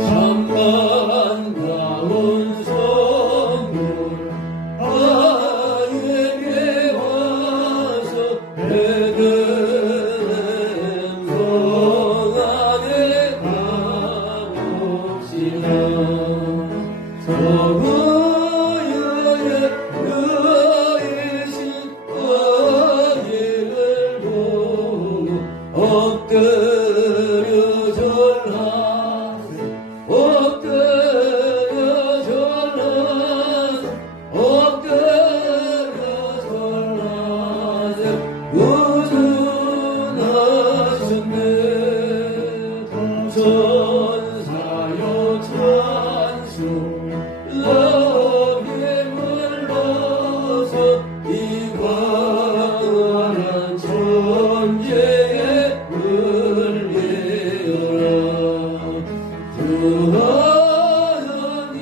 참 반가운 선물 나에게 와서 에덴 성 안에 가봅시다. 서구여의 너의 신바지를 보고 엎드려 절하세 엎드려 절하세 엎드려 절하세 구주나셨네. 천사여 찬송 너의 물러서 이 광활한 천지에 흘리어라. 주 하나님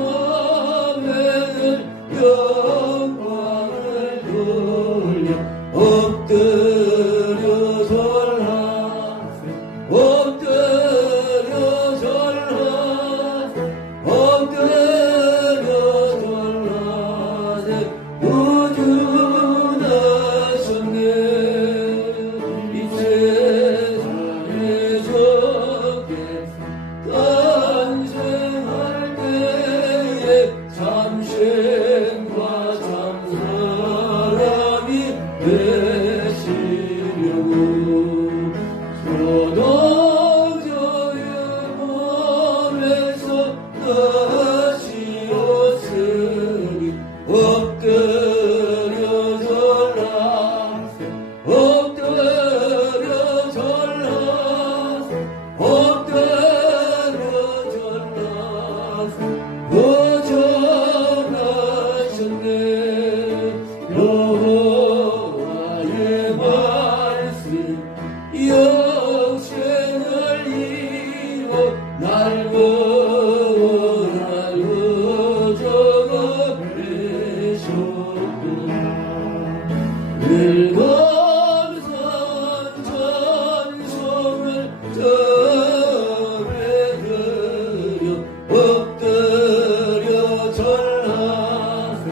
앞에는 영광을 돌려 엎드려 절하세 엎드려 절하세 엎드려 절하세 구주나셨네. 이 세상에 적게 탄생할 때에 참신과 참사람이 되시려고 소동저의 몸에서 나시었으니 엎드려 절하세 엎드려 절하세 엎드려 절하세 거저나셨네. 여호와의 말씀 영생을 이루어 날보라 여정을 되셨구나. 늘감사한 찬송을 전해드려 엎드려 절하세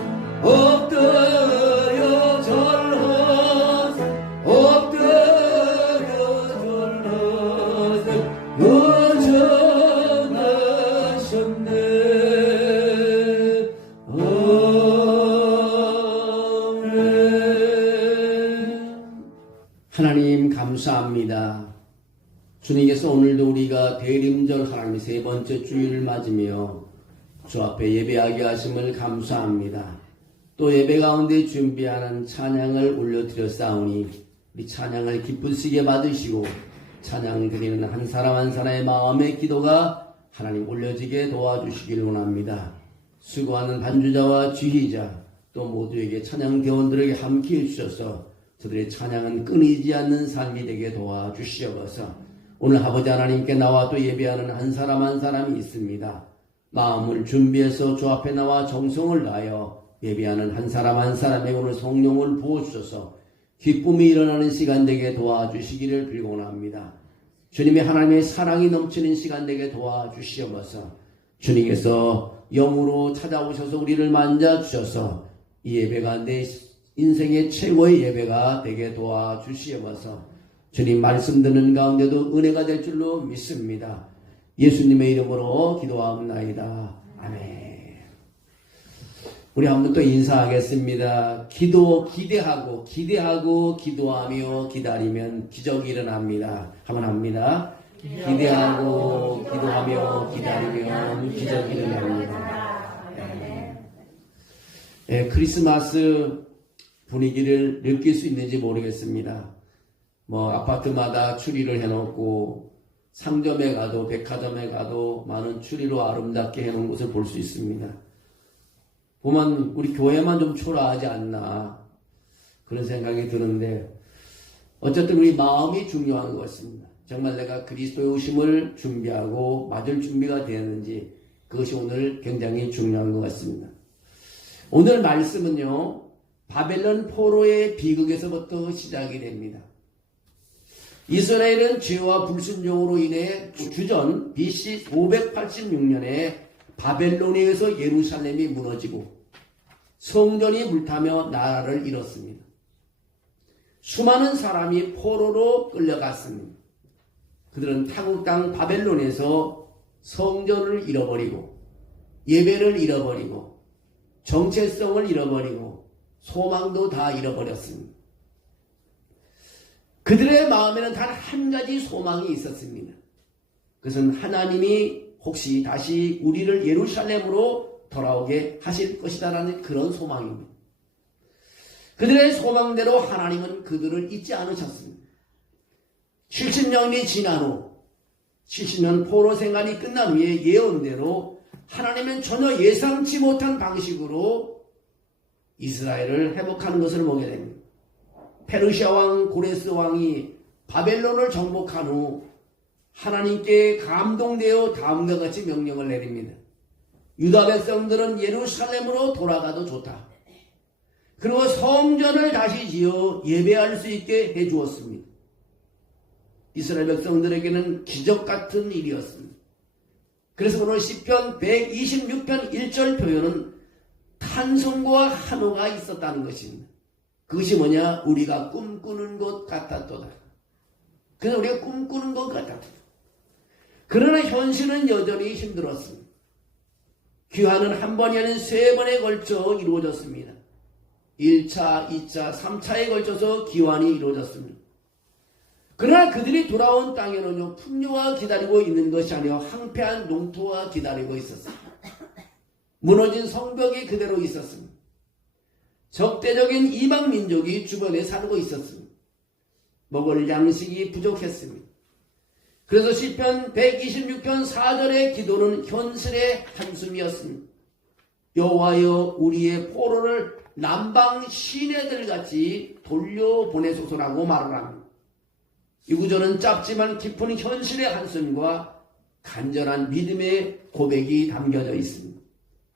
엎드려 절하세 엎드려 절하세 거저나셨네. 아멘. 하나님 감사합니다. 주님께서 오늘도 우리가 대림절 하나님의 세 번째 주일을 맞으며 주 앞에 예배하게 하심을 감사합니다. 또 예배 가운데 준비하는 찬양을 올려드렸사오니 우리 찬양을 기쁘시게 받으시고 찬양 드리는 한 사람 한 사람의 마음의 기도가 하나님 올려지게 도와주시기를 원합니다. 수고하는 반주자와 지휘자 또 모두에게 찬양 대원들에게 함께해 주셔서 저들의 찬양은 끊이지 않는 삶이 되게 도와주시옵소서. 오늘 아버지 하나님께 나와 또 예배하는 한 사람 한 사람이 있습니다. 마음을 준비해서 주 앞에 나와 정성을 다하여 예배하는 한 사람 한 사람에게 오늘 성령을 부어주셔서 기쁨이 일어나는 시간 되게 도와주시기를 빌곤합니다. 주님의 하나님의 사랑이 넘치는 시간 되게 도와주시옵소서. 주님께서 영으로 찾아오셔서 우리를 만져주셔서 이 예배가 내 인생의 최고의 예배가 되게 도와주시옵소서. 주님 말씀 듣는 가운데도 은혜가 될 줄로 믿습니다. 예수님의 이름으로 기도하옵나이다. 아멘. 우리 한번 또 인사하겠습니다. 기대하고 기도하며 기다리면 기적이 일어납니다. 한번 합니다. 기대하고 기도하며 기다리면 기적이 일어납니다. 네, 크리스마스 분위기를 느낄 수 있는지 모르겠습니다. 아파트마다 추리를 해놓고 상점에 가도 백화점에 가도 많은 추리로 아름답게 해놓은 곳을 볼 수 있습니다. 보면 우리 교회만 좀 초라하지 않나 그런 생각이 드는데 어쨌든 우리 마음이 중요한 것 같습니다. 정말 내가 그리스도의 오심을 준비하고 맞을 준비가 되었는지 그것이 오늘 굉장히 중요한 것 같습니다. 오늘 말씀은요 바벨론 포로의 비극에서부터 시작이 됩니다. 이스라엘은 죄와 불순종으로 인해 주전 BC 586년에 바벨론에 의해서 예루살렘이 무너지고 성전이 불타며 나라를 잃었습니다. 수많은 사람이 포로로 끌려갔습니다. 그들은 타국 땅 바벨론에서 성전을 잃어버리고 예배를 잃어버리고 정체성을 잃어버리고 소망도 다 잃어버렸습니다. 그들의 마음에는 단 한 가지 소망이 있었습니다. 그것은 하나님이 혹시 다시 우리를 예루살렘으로 돌아오게 하실 것이다라는 그런 소망입니다. 그들의 소망대로 하나님은 그들을 잊지 않으셨습니다. 70년이 지난 후 70년 포로 생활이 끝난 후에 예언대로 하나님은 전혀 예상치 못한 방식으로 이스라엘을 회복하는 것을 보게 됩니다. 페르시아 왕 고레스 왕이 바벨론을 정복한 후 하나님께 감동되어 다음과 같이 명령을 내립니다. 유다 백성들은 예루살렘으로 돌아가도 좋다. 그리고 성전을 다시 지어 예배할 수 있게 해주었습니다. 이스라엘 백성들에게는 기적 같은 일이었습니다. 그래서 오늘 시편 126편 1절 표현은 탄성과 한호가 있었다는 것입니다. 그것이 뭐냐? 우리가 꿈꾸는 것 같았도다. 그래서 우리가 꿈꾸는 것 같았다. 그러나 현실은 여전히 힘들었습니다. 귀환은 한 번이 아닌 3번에 걸쳐 이루어졌습니다. 1차, 2차, 3차에 걸쳐서 귀환이 이루어졌습니다. 그러나 그들이 돌아온 땅에는요, 풍요가 기다리고 있는 것이 아니라 황폐한 농토가 기다리고 있었습니다. 무너진 성벽이 그대로 있었습니다. 적대적인 이방 민족이 주변에 살고 있었습니다. 먹을 양식이 부족했습니다. 그래서 시편 126편 4절의 기도는 현실의 한숨이었습니다. 여호와여 우리의 포로를 남방 시내들 같이 돌려보내소서라고 말을 합니다. 이 구절은 짧지만 깊은 현실의 한숨과 간절한 믿음의 고백이 담겨져 있습니다.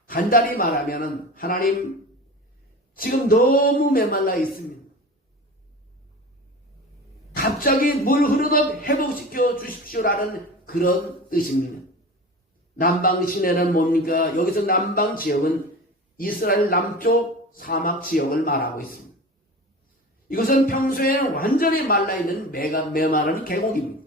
간단히 말하면 하나님 지금 너무 메말라 있습니다. 갑자기 물 흐르듯 회복시켜 주십시오라는 그런 뜻입니다. 남방 시내는 뭡니까? 여기서 남방 지역은 이스라엘 남쪽 사막 지역을 말하고 있습니다. 이것은 평소에는 완전히 말라있는 메마른 계곡입니다.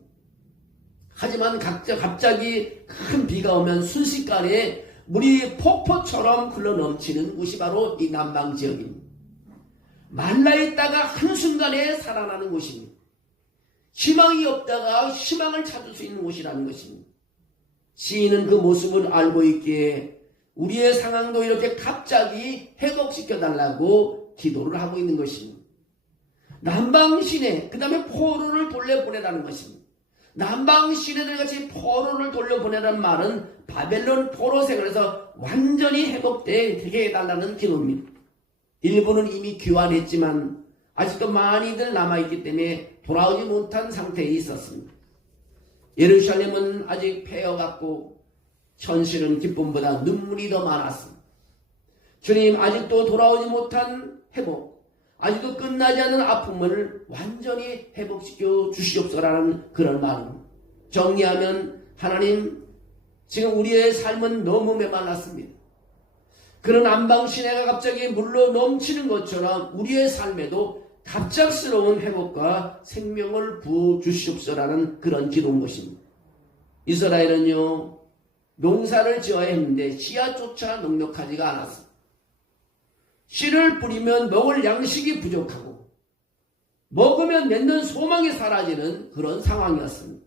하지만 갑자기 큰 비가 오면 순식간에 물이 폭포처럼 흘러넘치는 곳이 바로 이 남방 지역입니다. 말라있다가 한순간에 살아나는 곳입니다. 희망이 없다가 희망을 찾을 수 있는 곳이라는 것입니다. 시인은 그 모습을 알고 있기에 우리의 상황도 이렇게 갑자기 회복시켜달라고 기도를 하고 있는 것입니다. 남방 시내, 그 다음에 포로를 돌려보내라는 것입니다. 남방 시내들같이 포로를 돌려보내라는 말은 바벨론 포로 생활에서 완전히 회복되게 해달라는 기도입니다. 일부는 이미 귀환했지만 아직도 많이들 남아있기 때문에 돌아오지 못한 상태에 있었습니다. 예루살렘은 아직 폐허같고 현실은 기쁨보다 눈물이 더 많았습니다. 주님 아직도 돌아오지 못한 회복, 아직도 끝나지 않은 아픔을 완전히 회복시켜 주시옵소서라는 그런 마음. 정리하면 하나님 지금 우리의 삶은 너무 메말랐습니다. 그런 남방 시내가 갑자기 물로 넘치는 것처럼 우리의 삶에도 갑작스러운 회복과 생명을 부어주시옵소서라는 그런 기도인 것입니다. 이스라엘은요 농사를 지어야 했는데 씨앗조차 넉넉하지가 않았습니다. 씨를 뿌리면 먹을 양식이 부족하고 먹으면 맺는 소망이 사라지는 그런 상황이었습니다.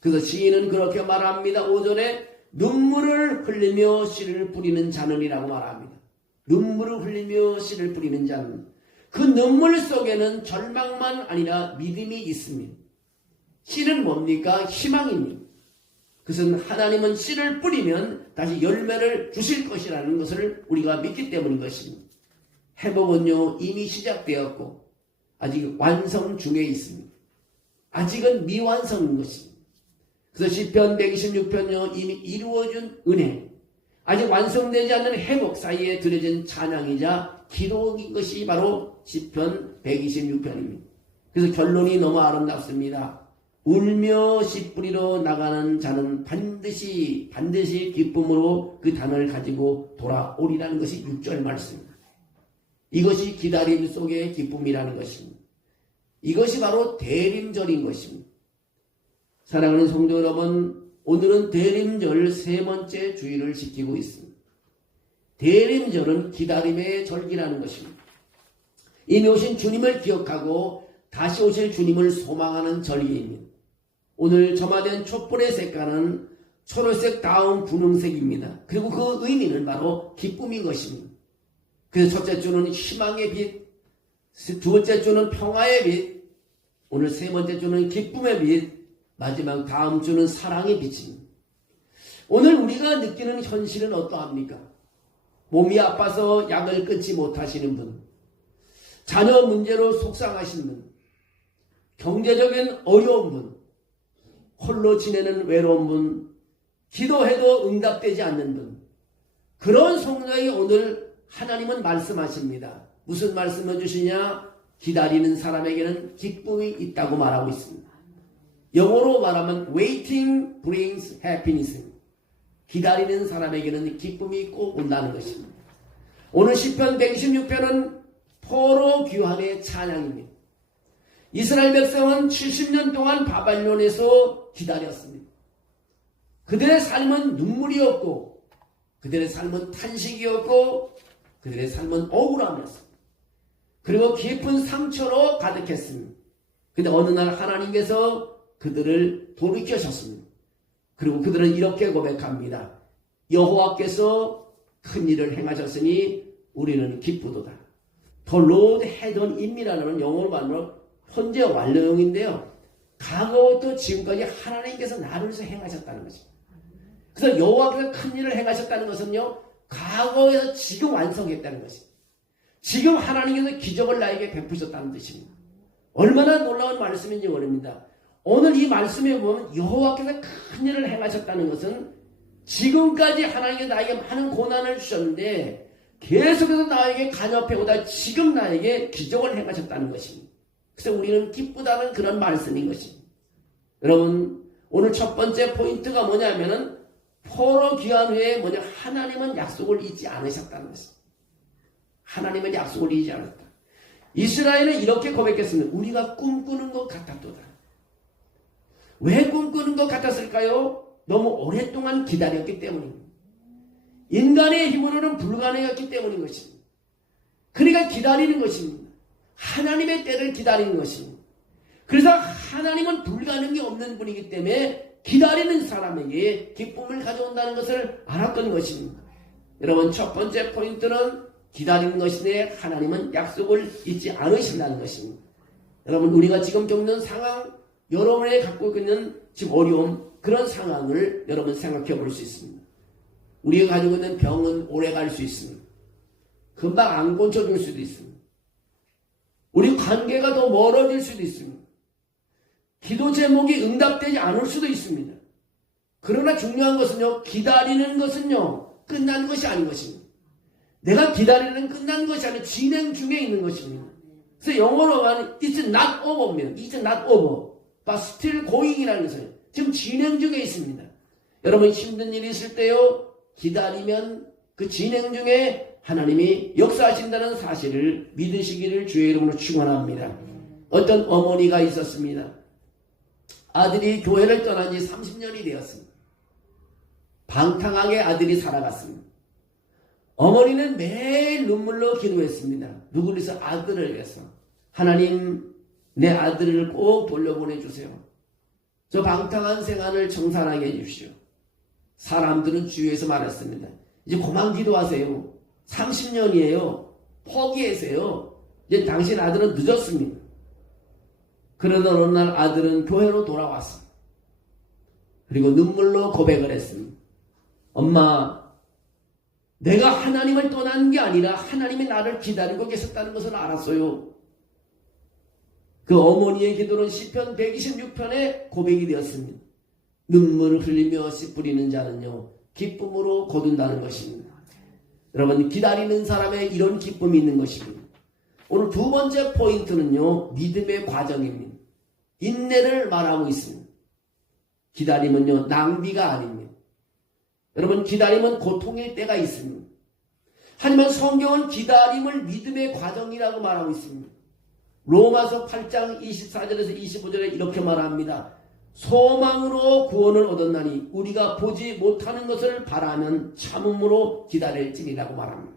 그래서 시인은 그렇게 말합니다. 5절에 눈물을 흘리며 씨를 뿌리는 자는이라고 말합니다. 눈물을 흘리며 씨를 뿌리는 자는, 그 눈물 속에는 절망만 아니라 믿음이 있습니다. 씨는 뭡니까? 희망입니다. 그것은 하나님은 씨를 뿌리면 다시 열매를 주실 것이라는 것을 우리가 믿기 때문인 것입니다. 회복은요 이미 시작되었고 아직 완성 중에 있습니다. 아직은 미완성인 것입니다. 그래서 시편 126편요 이미 이루어진 은혜, 아직 완성되지 않는 회복 사이에 드려진 찬양이자 기도인 것이 바로 시편 126편입니다. 그래서 결론이 너무 아름답습니다. 울며 씨 뿌리러 나가는 자는 반드시 기쁨으로 그 단을 가지고 돌아오리라는 것이 6절 말씀입니다. 이것이 기다림 속의 기쁨이라는 것입니다. 이것이 바로 대림절인 것입니다. 사랑하는 성도 여러분, 오늘은 대림절 세 번째 주일을 지키고 있습니다. 대림절은 기다림의 절기라는 것입니다. 이미 오신 주님을 기억하고 다시 오실 주님을 소망하는 절기입니다. 오늘 점화된 촛불의 색깔은 초록색 다음 분홍색입니다. 그리고 그 의미는 바로 기쁨인 것입니다. 그래서 첫째 주는 희망의 빛, 두 번째 주는 평화의 빛, 오늘 세 번째 주는 기쁨의 빛, 마지막 다음 주는 사랑의 빛입니다. 오늘 우리가 느끼는 현실은 어떠합니까? 몸이 아파서 약을 끊지 못하시는 분, 자녀 문제로 속상하신 분, 경제적인 어려운 분, 홀로 지내는 외로운 분, 기도해도 응답되지 않는 분, 그런 성도에게 오늘 하나님은 말씀하십니다. 무슨 말씀을 주시냐? 기다리는 사람에게는 기쁨이 있다고 말하고 있습니다. 영어로 말하면 waiting brings happiness. 기다리는 사람에게는 기쁨이 꼭 온다는 것입니다. 오늘 시편 126편은 포로 귀환의 찬양입니다. 이스라엘 백성은 70년 동안 바벨론에서 기다렸습니다. 그들의 삶은 눈물이었고, 그들의 삶은 탄식이었고, 그들의 삶은 억울함이었습니다. 그리고 깊은 상처로 가득했습니다. 근데 어느 날 하나님께서 그들을 돌이켜셨습니다. 그리고 그들은 이렇게 고백합니다. 여호와께서 큰 일을 행하셨으니 우리는 기쁘도다. The Lord had done in이라는 영어로 말하면 현재 완료형인데요. 과거부터 지금까지 하나님께서 나를 위해서 행하셨다는 것입니다. 그래서 여호와께서 큰 일을 행하셨다는 것은요, 과거에서 지금 완성했다는 것입니다. 지금 하나님께서 기적을 나에게 베푸셨다는 뜻입니다. 얼마나 놀라운 말씀인지 모릅니다. 오늘 이 말씀에 보면 여호와께서 큰 일을 행하셨다는 것은 지금까지 하나님께서 나에게 많은 고난을 주셨는데 계속해서 나에게 간섭해오다 지금 나에게 기적을 행하셨다는 것입니다. 그래서 우리는 기쁘다는 그런 말씀인 것입니다. 여러분, 오늘 첫 번째 포인트가 뭐냐면은 포로 귀환 후에 하나님은 약속을 잊지 않으셨다는 것입니다. 하나님은 약속을 잊지 않았다. 이스라엘은 이렇게 고백했습니다. 우리가 꿈꾸는 것 같았도다. 왜 꿈꾸는 것 같았을까요? 너무 오랫동안 기다렸기 때문입니다. 인간의 힘으로는 불가능했기 때문인 것입니다. 그러니까 기다리는 것입니다. 하나님의 때를 기다리는 것입니다. 그래서 하나님은 불가능이 없는 분이기 때문에 기다리는 사람에게 기쁨을 가져온다는 것을 알았던 것입니다. 여러분, 첫 번째 포인트는 기다리는 것인데 하나님은 약속을 잊지 않으신다는 것입니다. 여러분, 우리가 지금 겪는 상황, 여러분이 갖고 있는 지금 어려움, 그런 상황을 여러분 생각해 볼 수 있습니다. 우리가 가지고 있는 병은 오래 갈 수 있습니다. 금방 안 고쳐질 수도 있습니다. 우리 관계가 더 멀어질 수도 있습니다. 기도 제목이 응답되지 않을 수도 있습니다. 그러나 중요한 것은요, 기다리는 것은요, 끝난 것이 아닌 것입니다. 내가 기다리는 끝난 것이 아니라 진행 중에 있는 것입니다. 그래서 영어로 말하면 it's not over입니다. it's not over, but still going이라는 것은 지금 진행 중에 있습니다. 여러분, 힘든 일이 있을 때요, 기다리면 그 진행 중에 하나님이 역사하신다는 사실을 믿으시기를 주의 이름으로 축원합니다. 어떤 어머니가 있었습니다. 아들이 교회를 떠난 지 30년이 되었습니다. 방탕하게 아들이 살아갔습니다. 어머니는 매일 눈물로 기도했습니다. 누구를 위해서? 아들을 위해서. 하나님, 내 아들을 꼭 돌려보내주세요. 저 방탕한 생활을 정산하게 해주십시오. 사람들은 주위에서 말했습니다. 이제 그만 기도하세요. 30년이에요. 포기하세요. 이제 당신 아들은 늦었습니다. 그러던 어느 날 아들은 교회로 돌아왔습니다. 그리고 눈물로 고백을 했습니다. 엄마, 내가 하나님을 떠난 게 아니라 하나님이 나를 기다리고 계셨다는 것을 알았어요. 그 어머니의 기도는 시편 126편에 고백이 되었습니다. 눈물을 흘리며 씨 뿌리는 자는요, 기쁨으로 거둔다는 것입니다. 여러분, 기다리는 사람의 이런 기쁨이 있는 것입니다. 오늘 두 번째 포인트는요, 믿음의 과정입니다. 인내를 말하고 있습니다. 기다림은요, 낭비가 아닙니다. 여러분, 기다림은 고통일 때가 있습니다. 하지만 성경은 기다림을 믿음의 과정이라고 말하고 있습니다. 로마서 8장 24절에서 25절에 이렇게 말합니다. 소망으로 구원을 얻었나니 우리가 보지 못하는 것을 바라면 참음으로 기다릴지니라고 말합니다.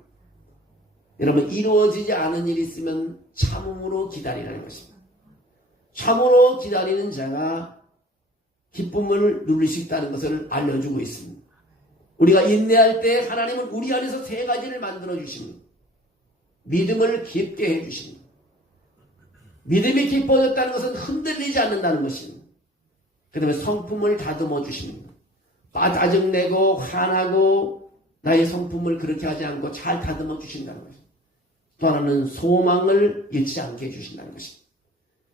여러분, 이루어지지 않은 일이 있으면 참음으로 기다리라는 것입니다. 참으로 기다리는 자가 기쁨을 누릴 수 있다는 것을 알려주고 있습니다. 우리가 인내할 때 하나님은 우리 안에서 세 가지를 만들어 주십니다. 믿음을 깊게 해주십니다. 믿음이 깊어졌다는 것은 흔들리지 않는다는 것입니다. 그 다음에 성품을 다듬어 주십니다. 짜증내고 화나고 나의 성품을 그렇게 하지 않고 잘 다듬어 주신다는 것입니다. 또 하나는 소망을 잃지 않게 해주신다는 것입니다.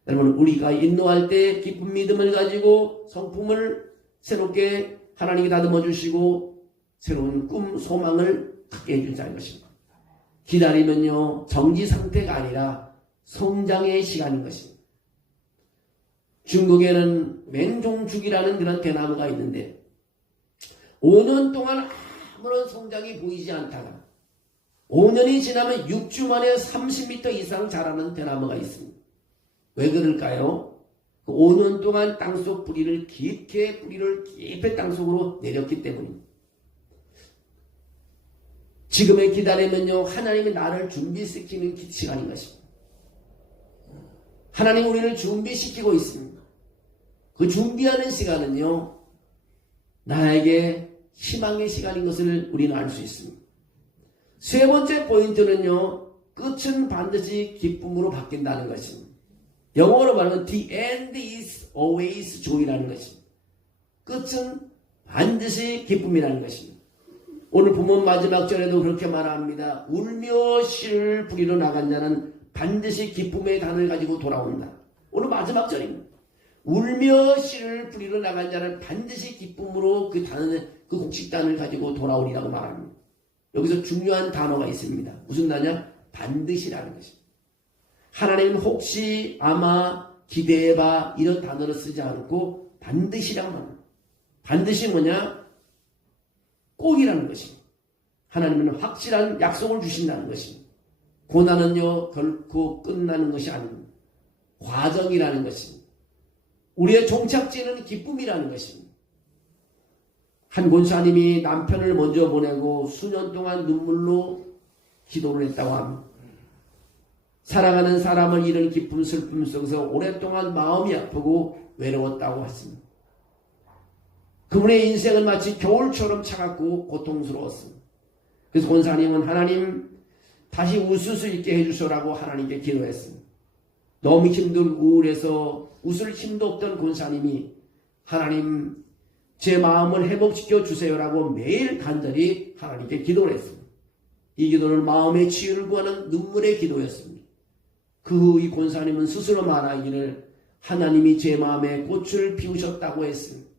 여러분, 우리가 인노할 때 기쁜 믿음을 가지고 성품을 새롭게 하나님이 다듬어 주시고 새로운 꿈, 소망을 갖게 해준다는 것입니다. 기다리면요, 정지 상태가 아니라 성장의 시간인 것입니다. 중국에는 맹종죽이라는 그런 대나무가 있는데 5년 동안 아무런 성장이 보이지 않다가 5년이 지나면 6주 만에 30m 이상 자라는 대나무가 있습니다. 왜 그럴까요? 5년 동안 땅속 뿌리를 깊게 땅속으로 내렸기 때문입니다. 지금의 기다림은요, 하나님이 나를 준비시키는 시간인 것입니다. 하나님 우리를 준비시키고 있습니다. 그 준비하는 시간은요, 나에게 희망의 시간인 것을 우리는 알 수 있습니다. 세 번째 포인트는요, 끝은 반드시 기쁨으로 바뀐다는 것입니다. 영어로 말하면 the end is always joy라는 것입니다. 끝은 반드시 기쁨이라는 것입니다. 오늘 본문 마지막 절에도 그렇게 말합니다. 울며 씨를 부리러 나간 자는 반드시 기쁨의 단을 가지고 돌아온다. 오늘 마지막 절입니다. 울며 씨를 부리러 나간 자는 반드시 기쁨으로 그 곡식단을 가지고 돌아오리라고 말합니다. 여기서 중요한 단어가 있습니다. 무슨 단어냐? 반드시라는 것입니다. 하나님은 혹시, 아마, 기대해봐 이런 단어를 쓰지 않고 반드시라고 합니다. 반드시 뭐냐? 꼭이라는 것입니다. 하나님은 확실한 약속을 주신다는 것입니다. 고난은요, 결코 끝나는 것이 아닙니다. 과정이라는 것입니다. 우리의 종착지는 기쁨이라는 것입니다. 한 권사님이 남편을 먼저 보내고 수년 동안 눈물로 기도를 했다고 합니다. 사랑하는 사람을 잃은 기쁨, 슬픔 속에서 오랫동안 마음이 아프고 외로웠다고 했습니다. 그분의 인생은 마치 겨울처럼 차갑고 고통스러웠습니다. 그래서 권사님은 하나님 다시 웃을 수 있게 해주소라고 하나님께 기도했습니다. 너무 힘들고 우울해서 웃을 힘도 없던 권사님이 하나님 제 마음을 회복시켜 주세요라고 매일 간절히 하나님께 기도를 했습니다. 이 기도는 마음의 치유를 구하는 눈물의 기도였습니다. 그 후 이 권사님은 스스로 말하기를 하나님이 제 마음에 꽃을 피우셨다고 했습니다.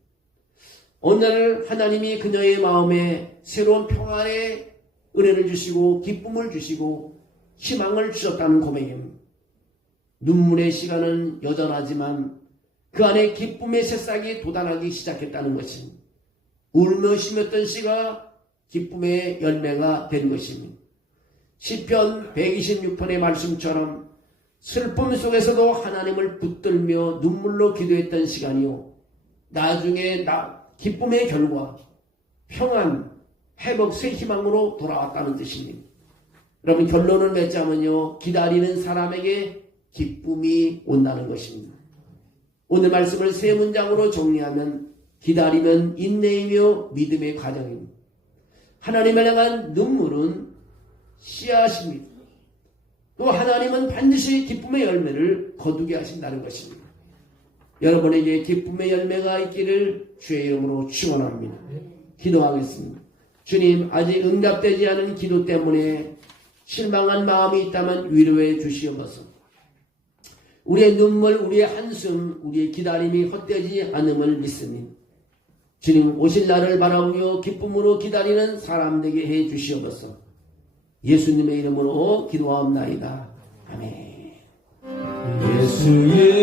어느 날 하나님이 그녀의 마음에 새로운 평안의 은혜를 주시고 기쁨을 주시고 희망을 주셨다는 고백입니다. 눈물의 시간은 여전하지만 그 안에 기쁨의 새싹이 돋아나기 시작했다는 것입니다. 울며 심었던 씨가 기쁨의 열매가 된 것입니다. 시편 126편의 말씀처럼 슬픔 속에서도 하나님을 붙들며 눈물로 기도했던 시간이요, 나중에 기쁨의 결과 평안, 회복, 새 희망으로 돌아왔다는 뜻입니다. 여러분, 결론을 맺자면요, 기다리는 사람에게 기쁨이 온다는 것입니다. 오늘 말씀을 세 문장으로 정리하면 기다리면 인내이며 믿음의 과정입니다. 하나님을 향한 눈물은 씨앗입니다. 또 하나님은 반드시 기쁨의 열매를 거두게 하신다는 것입니다. 여러분에게 기쁨의 열매가 있기를 주의 이름으로 축원합니다. 기도하겠습니다. 주님, 아직 응답되지 않은 기도 때문에 실망한 마음이 있다면 위로해 주시옵소서. 우리의 눈물, 우리의 한숨, 우리의 기다림이 헛되지 않음을 믿습니다. 주님, 오실 날을 바라보며 기쁨으로 기다리는 사람 되게 해 주시옵소서. 예수님의 이름으로 기도하옵나이다. 아멘. 예수의